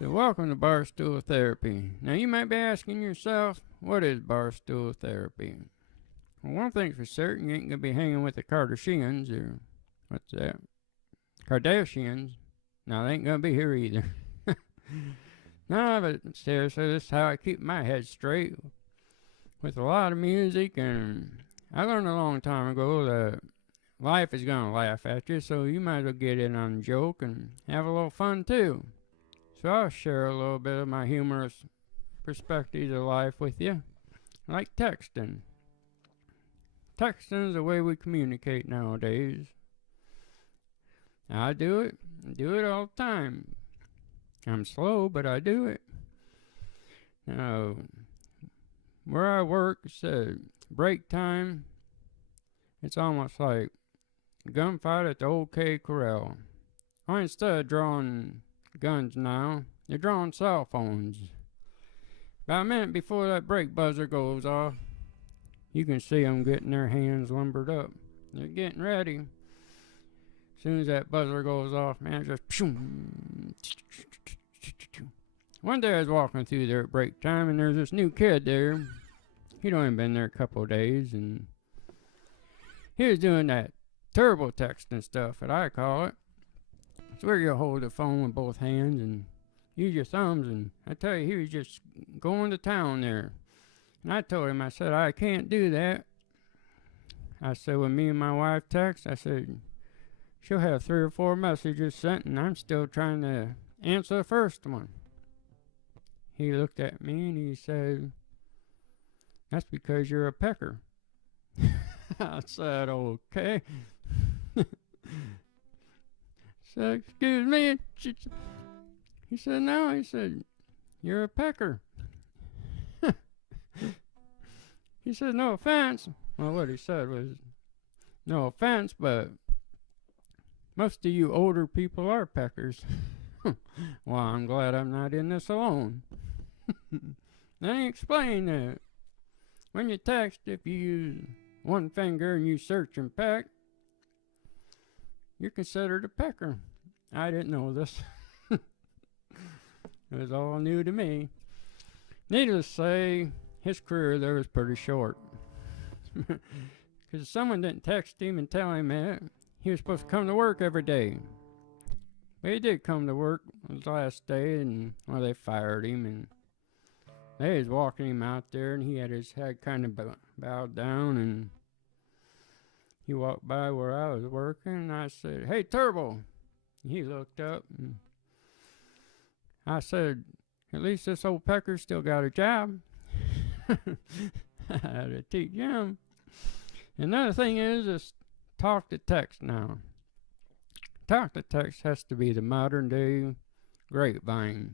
So, welcome to Barstool Therapy. Now, you might be asking yourself, what is Barstool Therapy? Well, one thing's for certain, you ain't gonna be hanging with the Kardashians or what's that? Kardashians. No, they ain't gonna be here either. No, but seriously, this is how I keep my head straight with a lot of music. And I learned a long time ago that life is gonna laugh at you, so you might as well get in on a joke and have a little fun too. So I'll share a little bit of my humorous perspectives of life with you, like texting. Texting is the way we communicate nowadays. I do it all the time. I'm slow, but I do it. Now, where I work, it's break time. It's almost like a gunfight at the OK Corral. Only instead of drawing guns now, they're drawing cell phones. About a minute before that break buzzer goes off, you can see them getting their hands limbered up. They're getting ready. As soon as that buzzer goes off, man, it's just one day I was walking through there at break time, and there's this new kid there. He'd only been there a couple of days, and he was doing that turbo texting stuff that I call it. It's where you hold the phone with both hands and use your thumbs, and I tell you, he was just going to town there. And I told him, I said, I can't do that. I said, when me and my wife text, I said, she'll have 3 or 4 messages sent, and I'm still trying to answer the first one. He looked at me and he said, that's because you're a pecker. I said, okay. Said, excuse me. He said, no. He said, you're a pecker. He said, no offense. Well, what he said was, no offense, but most of you older people are peckers. Well, I'm glad I'm not in this alone. Then he explained that when you text, if you use one finger and you search and peck, you're considered a pecker. I didn't know this. It was all new to me. Needless to say, his career there was pretty short. Because someone didn't text him and tell him that he was supposed to come to work every day. But he did come to work his last day, and well, they fired him, and they was walking him out there, and he had his head kind of bowed down, and he walked by where I was working, and I said, hey, Turbo. He looked up, and I said, at least this old pecker still got a job. I had to teach him. Another thing is talk to text now. Talk to text has to be the modern day grapevine.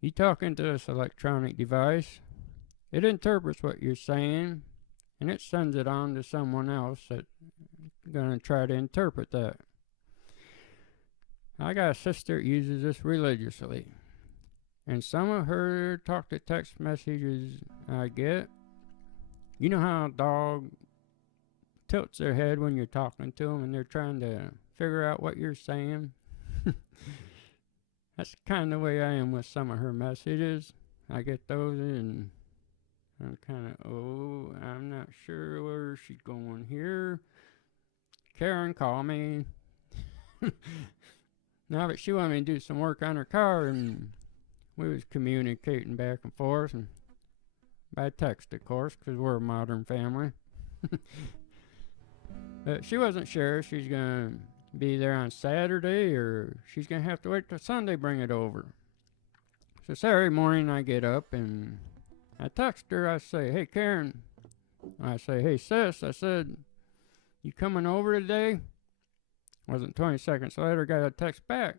You talk into this electronic device, it interprets what you're saying, and it sends it on to someone else that's going to try to interpret that. I got a sister that uses this religiously, and some of her talk to text messages I get, you know how a dog tilts their head when you're talking to them and they're trying to figure out what you're saying? That's kind of the way I am with some of her messages. I get those and I'm kind of, I'm not sure where she's going here. Karen, call me. Now, but she wanted me to do some work on her car, and we was communicating back and forth, and by text, of course, because we're a modern family. But she wasn't sure if she's going to be there on Saturday or she's going to have to wait till Sunday to bring it over. So Saturday morning I get up and I text her. I say, hey, Karen. I say, hey, sis. I said, you coming over today? Wasn't 20 seconds later, got a text back.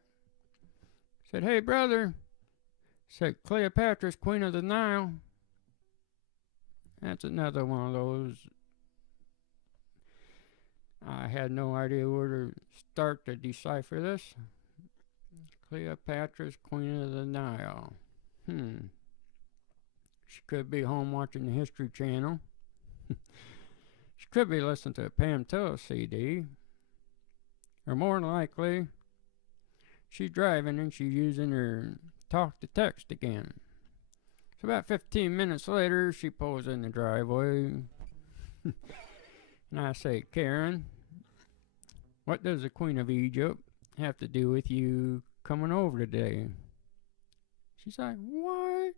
Said, hey, brother. Said, Cleopatra's Queen of the Nile. That's another one of those. I had no idea where to start to decipher this. Cleopatra's Queen of the Nile. She could be home watching the History Channel. She could be listening to a Pam Tillis CD. Or more than likely, she's driving and she's using her talk to text again. So about 15 minutes later, she pulls in the driveway. And I say, Karen, what does the Queen of Egypt have to do with you coming over today? She's like, what?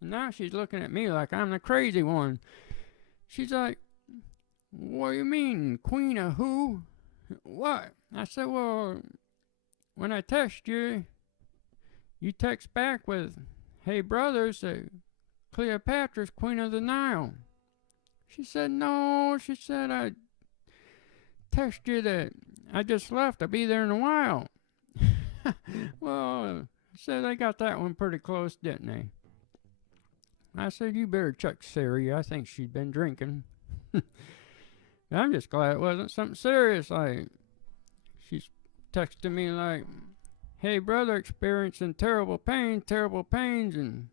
And now she's looking at me like I'm the crazy one. She's like, what do you mean, Queen of who? What? I said, well, when I text you, you text back with, hey brother, say, Cleopatra's Queen of the Nile. She said, no. She said, I text you that I just left. I'll be there in a while. Well, said they got that one pretty close, didn't they? I said, you better check Siri. I think she's been drinking. I'm just glad it wasn't something serious. Like, she's texting me like, hey brother, experiencing terrible pains. And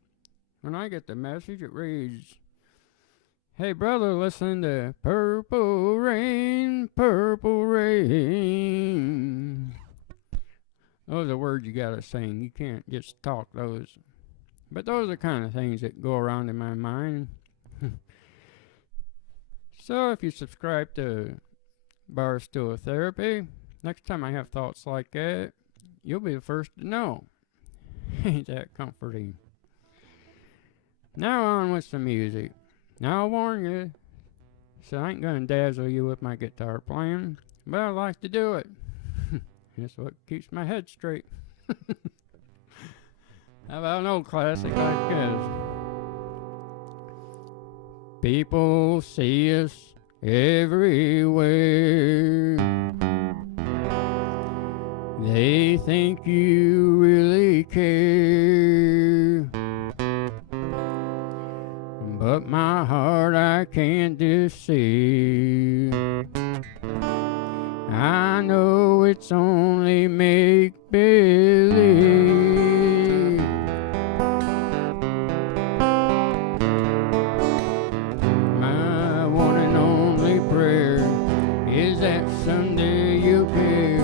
when I get the message, it reads, hey brother, listen to Purple Rain, Purple Rain. Those are words you gotta sing. You can't just talk those. But those are the kind of things that go around in my mind. So if you subscribe to Barstool Therapy, next time I have thoughts like that, you'll be the first to know. Ain't that comforting? Now on with some music. Now I'll warn you, so I ain't gonna dazzle you with my guitar playing, but I like to do it. That's what keeps my head straight. How about an old classic like this? People see us everywhere. They think you really care. But my heart I can't deceive. I know it's only make-believe. My one and only prayer is that someday you'll care.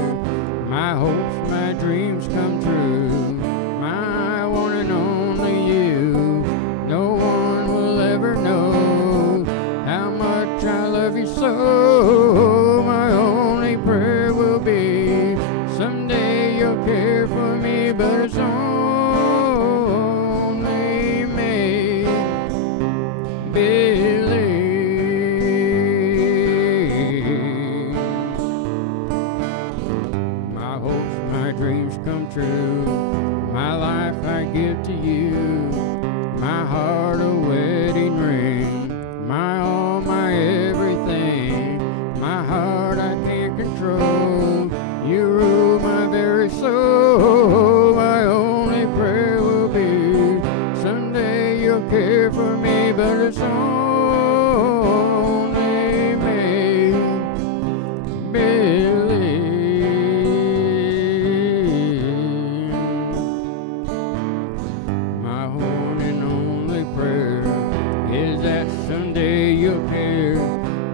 My hopes, my dreams come true. My one and only you. No one will ever know how much I love you so. My only prayer will be someday you'll care for me, but it's only make believe. My hopes, my dreams come true. My life I give to you. My heart a wedding ring. My all, my everything. My heart I can't control. You rule my very soul. My only prayer will be someday you'll care for me, but it's only make believe. My one and only prayer is that someday you'll care.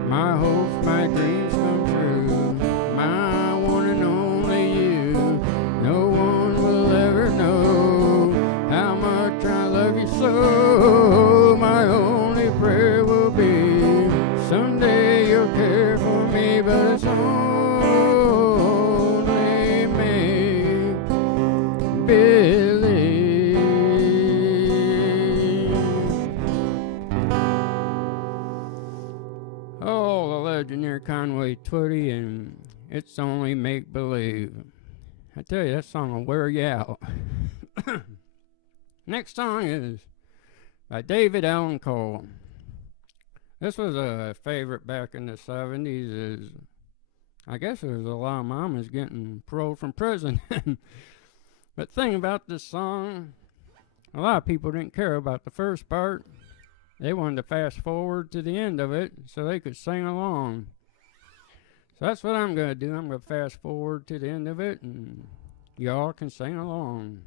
My hopes, my dreams come true. My one and only you. No one will ever know how much I love you so. My only prayer will be someday you'll care for me, but it's only make believe. Oh, the legendary Conway Twitty, and it's only make believe. I tell you, that song will wear you out. Next song is by David Allan Coe. This was a favorite back in the 70s. Is I guess there was a lot of mamas getting paroled from prison. But the thing about this song, a lot of people didn't care about the first part. They wanted to fast forward to the end of it so they could sing along. So that's what I'm going to do. I'm going to fast forward to the end of it, and y'all can sing along.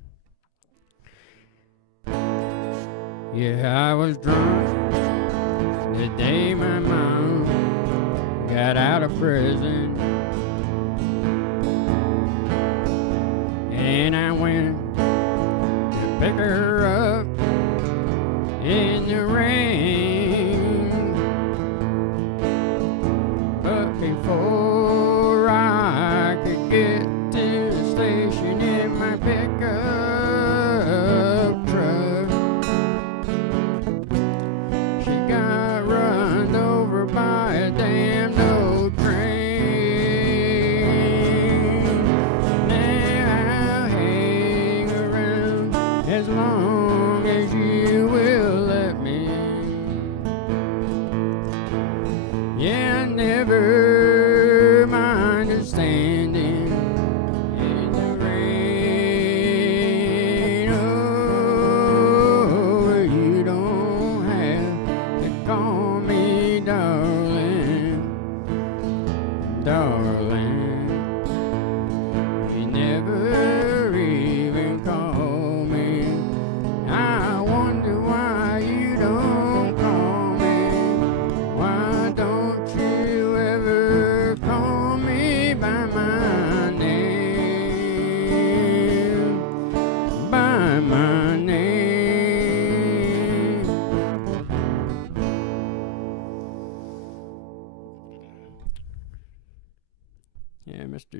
Yeah, I was drunk the day my mom got out of prison.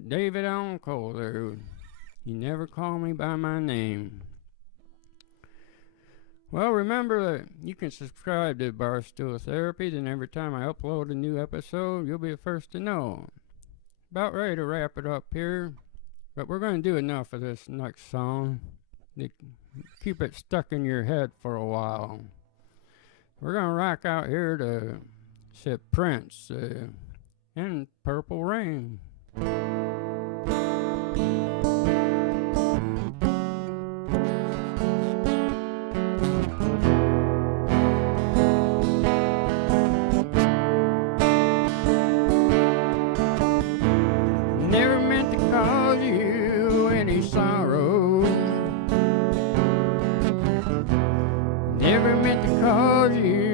David Uncle there. You never call me by my name. Well, remember that you can subscribe to Barstool Therapy, and every time I upload a new episode, you'll be the first to know. About ready to wrap it up here, but we're going to do enough of this next song to keep it stuck in your head for a while. We're going to rock out here to Prince and Purple Rain. Never meant to cause you any sorrow. Never meant to cause you